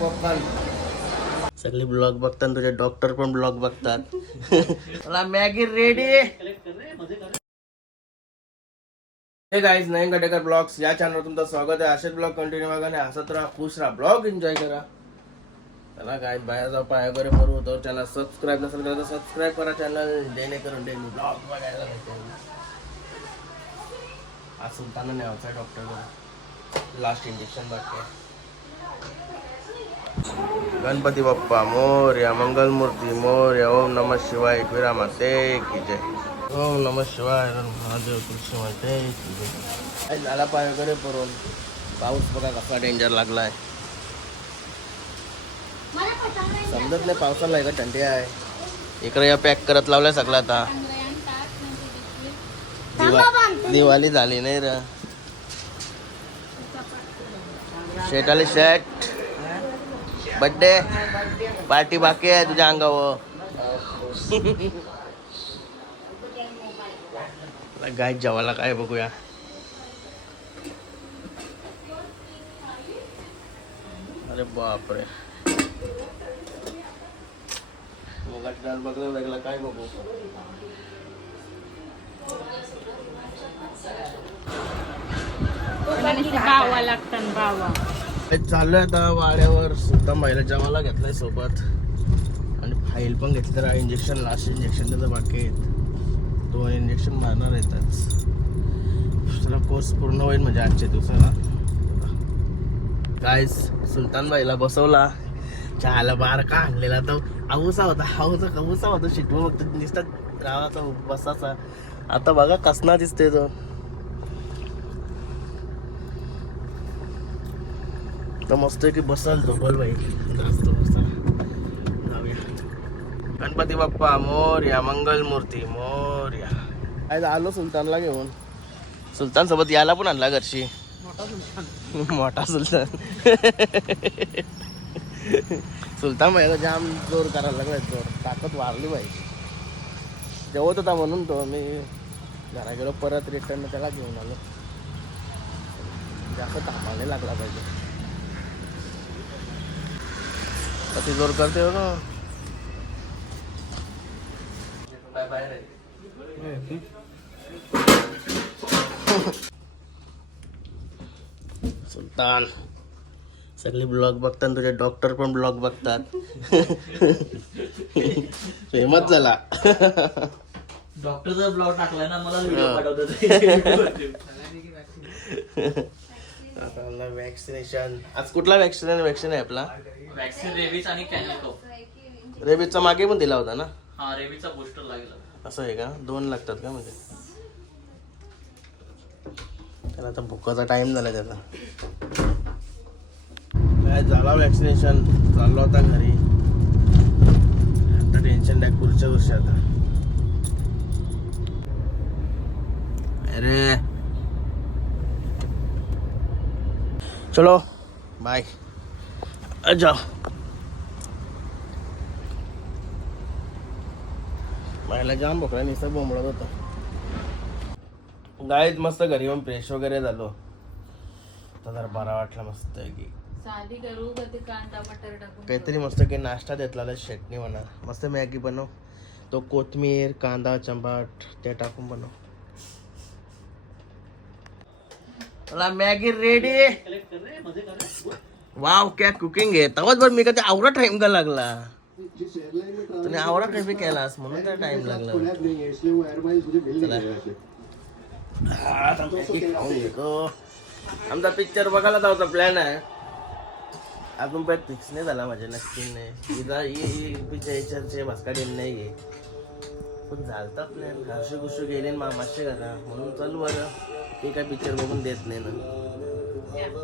Popcorn सगळे blog बघतात तुझे डॉक्टर पण ब्लॉग बघतात. मला मॅगी रेडी हे गाईज नवीन कटेकर ब्लॉग्स या चॅनलवर तुमचं स्वागत आहे. असेच ब्लॉग कंटिन्यू बघा आणि हसत राहा खुश राहा. ब्लॉग एन्जॉय करा. चला काय बाहेर जाऊ पाय वगैरे भरू होतो. चॅनल सबस्क्राईब नसेल तर सबस्क्राईब करा चॅनल जेणेकरून डेली ब्लॉग बघायला भेटेल. आज सुलताना न्यायचा डॉक्टर लास्ट इंजेक्शन बाकी आहे गणपती बाप्पा मोर्या मंगलमूर्ती मोर्या ओम नम शिवाय एकविरा माते की जय. ओम नम शिवाय महादेव कृष्ण माते की जय. झाला पाय वगैरे परून पाऊस बघा कसा डेंजर लागलाय. समजत नाही पावसाला आहे का थंडी आहे. इकडे या पॅक करत लावलाय सगळं आता. दिवा दिवाळी झाली नाही र. शेटाली शेट बड्डे पार्टी बाकी आहे तुझ्या अंगावर गाय जेवायला काय बघूया अरे बापरे मुगाची डाळ बघलं वेगळं काय बघू बावा लागतात बावा चाललोय आता वाड्यावर. सुद्धा महिला जेवायला घेतलाय सोबत. आणि फाईल पण घेतली तर इंजेक्शन लास्ट इंजेक्शन त्याचं बाकी आहेत. दोन इंजेक्शन मारणार येतात दुसरा कोर्स पूर्ण होईल म्हणजे आजच्या दिवसाला. काय सुलतान भाईला बसवला. चहाला बार का आणलेला तो. आऊसा होता हाऊचा कऊसा होता. शिटवा फक्त दिसतात गावाचा बसाचा. आता बघा कसना दिसते तो. तर मस्त की बसल झोपल बाई. जास्त जाऊया. गणपती बाप्पा मोर्या मंगल मूर्ती मोर्या. काय आलो सुलतानला घेऊन. सुलतान सोबत याला पण आणला घरशी. मोठा सुलतान. सुलतान. भाई जाम जोर करायला लागलाय जोर. ताकद वाढली पाहिजे जेवत होता म्हणून तो मी घरा गेलो परत रिटर्न त्याला घेऊन आलो. जास्त तापाने लागला पाहिजे. कधी जोर करते हो ना सुलतान सगळे ब्लॉग बघतात तुझे डॉक्टर पण ब्लॉग बघतात. फेमस झाला. डॉक्टरचा ब्लॉग टाकलाय ना मला व्हिडिओ. आता वॅक्सिनेशन आज कुठला वॅक्सिन वॅक्सिन आहे आपला? वॅक्सिन रेबीज आणि कॅनिको. रेबीजचा मागे पण दिला होता ना? हा रेबीजचा बूस्टर लागला. असं आहे का? दोन लागतात का म्हणजे? त्याला आता भुकाचा टाइम झाला त्याचा. काय झाला वॅक्सिनेशन चाललो होता घरी. आता टेन्शन नाही पुढच्या वर्षी आता. अरे! चलो। बाय। जाओ। बायला जाम भोकळा निसर्ग बोंबळत होता. गायत मस्त घरी येऊन फ्रेश वगैरे झालो. आता जरा बरा वाटला मस्त की काहीतरी मस्त की नाश्ता देतला चटणी म्हणा. मस्त मॅगी बनव. तो कोथमीर कांदा चंबाट ते टाकून बनव. मला मॅगी रेडी वाव क्या कुकिंग आहे तवाच बरं मी कधी आवडा टाइम का लागला. तुम्ही आवडा कधी केलास? म्हणून त्या टाइम लागला. आमचा पिक्चर बघायला जाऊचा प्लॅन आहे. अजून पण फिक्स नाही झाला माझ्या नक्की नाही. इथं पिक्चर याच्याचे भास्काडे नाही आहे पण झालता प्लॅन घरशी गुशे गेले मामाचे घरा म्हणून चालू बरं ते काय पिक्चर बघून देत नाही ना.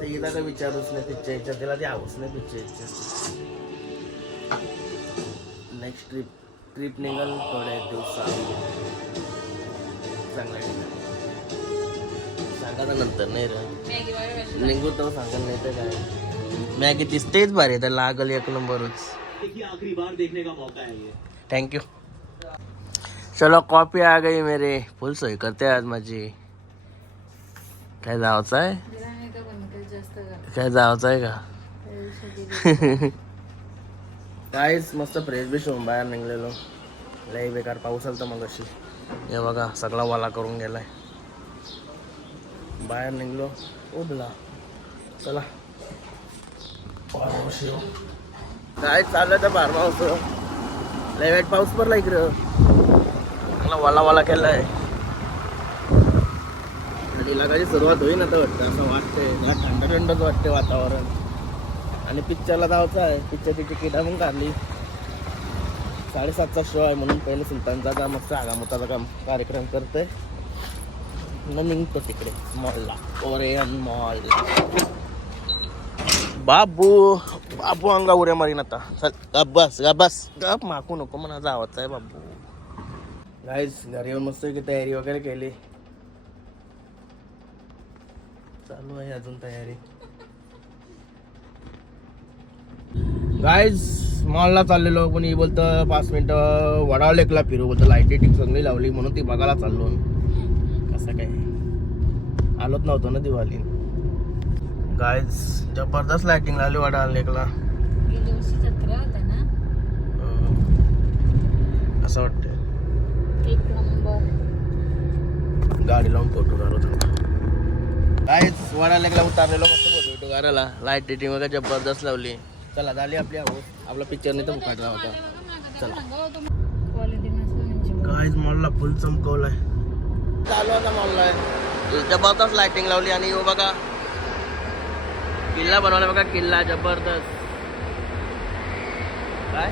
ते हिला काय विचारूच नाही पिक्चर याच्यात त्याला ते नाही पिक्चर याच्यात. नेक्स्ट ट्रिप ट्रिप निघाल थोड्या दिवसा चांगला सांगा ना नंतर नाही रे. निघू तर सांगा नाही तर काय? मॅगी दिसतेच भारी तर लागल एक नंबरच थँक्यू चलो कॉपी आ गई मेरे. फुल सोय करते आज माझी. काय जायचं आहे? काय जायचं आहे का? काहीच मस्त फ्रेश बिश होऊन बाहेर निघलेलो. लई बेकार पाऊस आलता मग अशी हे बघा सगळा वाला करून गेलाय. बाहेर निघलो. उठला. चला. पाऊस येऊ. काय चाललं तर फार्म पाऊस लय वाईट पाऊस पडला इकडं. चांगला वाला वाला केलाय. आणि लागायची सुरुवात होईल आता वाटतं असं वाटतंय. जरा थंड थंडच वाटते वातावरण. आणि पिक्चरला जायचं आहे. पिक्चरची तिकीट पण काढली. साडेसातचा शो आहे म्हणून पहिले सुलतानचा जा मग आगामताचा काम कार्यक्रम करते. मग निघतो तिकडे. मॉलला. Orion mall. बाबू बाबू अंगा उड्या मारीन आता. चल गप बस गप बस. गप माकू नको म्हणा जावाचा आहे बाबू. गाईज घरी येऊन मस्त की तयारी वगैरे केली. चालू आहे अजून तयारी. गाईज मॉलला चाललेलो पण ही बोलतं पाच मिनिटं वडाळ लेकला फिरू बोलतं लाइट चांगली लावली म्हणून ती बघायला चाललो कसं काय? आलोच नव्हतो ना दिवाळी गाईज जबरदस्त लाईटिंग लावली वडाळ लेकला गेल्या वर्षी जत्रा होता ना? अं, असं वाटतं एक नंबर गाडी लावून फोटो काढत काहीच वडा लेकला उतारलेलो मस्त फोटो बिटो काढायला. लाइट वगैरे जबरदस्त लावली. चला झाली आपली हाऊस आपला पिक्चर नाही तर काढला होता चला. क्वालिटी नसलं काहीच मॉलला फुल चमकवलाय. चालू आता मॉलला. जबरदस्त लाइटिंग लावली आणि हो बघा. किल्ला बनवला बघा किल्ला जबरदस्त. काय?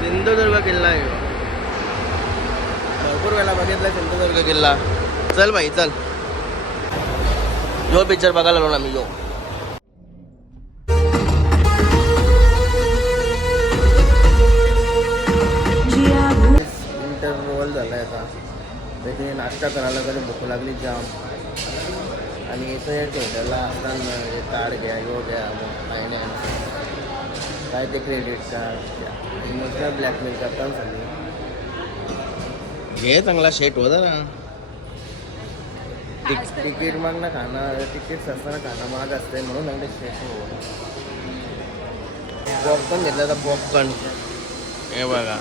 सिंधुदुर्ग किल्ला आहे पुण्यातला सिंधुदुर्ग किल्ला. चल भाई चल. जो पिक्चर बघायला आलो ना मी यो. इंटरवल आहे आता. त्याचे नाश्ता करायला कधी भूक लागली जाम. आणि इथं एक हॉटेलला असताना तार घ्या यो घ्या काय नाही. काय ते क्रेडिट कार्ड घ्या. मग ब्लॅकमेल करताना सांगली घे चांगला शेट होता ना तिक- तिकीट मग ना खाणं तिकीट असताना खाणं महाग असते म्हणून चांगले शेट हो पॉपकॉर्न घेतला तर पॉपकॉर्न हे बघा.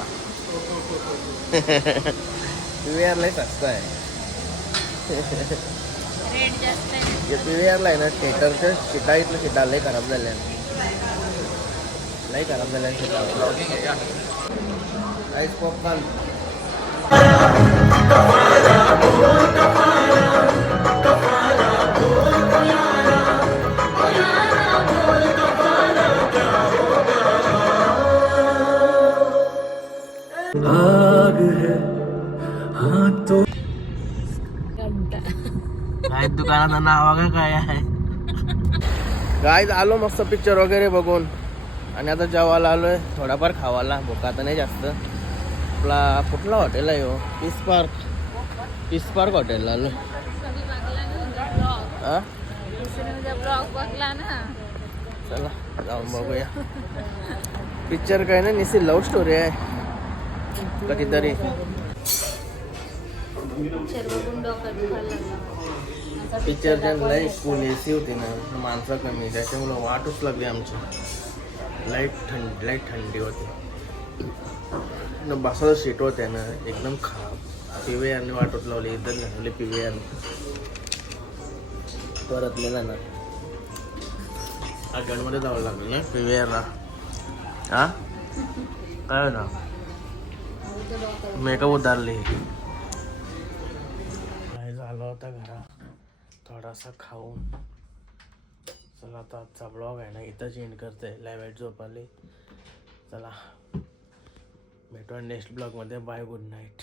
पी आर लय स्वस्त आहे. आहे. ना थिएटरच्या शिटा इथलं शिटा लय खराब झाल्या. लय खराब झाल्या शिटा. काहीच पॉपकॉर्न घंटा काय दुकानाचं नाव का काय आहे. काय आलो मस्त पिक्चर वगैरे बघून. आणि आता जेवायला आलोय. थोडाफार खावायला. भुका तर नाही जास्त. आपला कुठला हॉटेल आहे हो? पीस पार्क पीस पार्क हॉटेलला आलो हा चला जाऊन बघूया पिक्चर काय ना निसी लव्ह स्टोरी आहे कधीतरी पिक्चरच्या लई फुल ए सी होती ना माणसं कमी त्याच्यामुळं वाटच लागली आमची लाइट थंडी लाइट थंडी होती। न बसायला सीट होत्या ना एकदम खराब। पी व्ही आरने वाटत लावली इथं घालवली पी व्ही परत नेला ना आगडमध्ये जावं लागलं ना पी व्ही हा? काय ना मेकअप उतारले नाही झालं होता घरा थोडासा खाऊन. चला आता आजचा ब्लॉग आहे ना इथंच एंड करते. लाईव्ह झोप चला. भेटू नेक्स्ट ब्लॉगमध्ये बाय गुड नाईट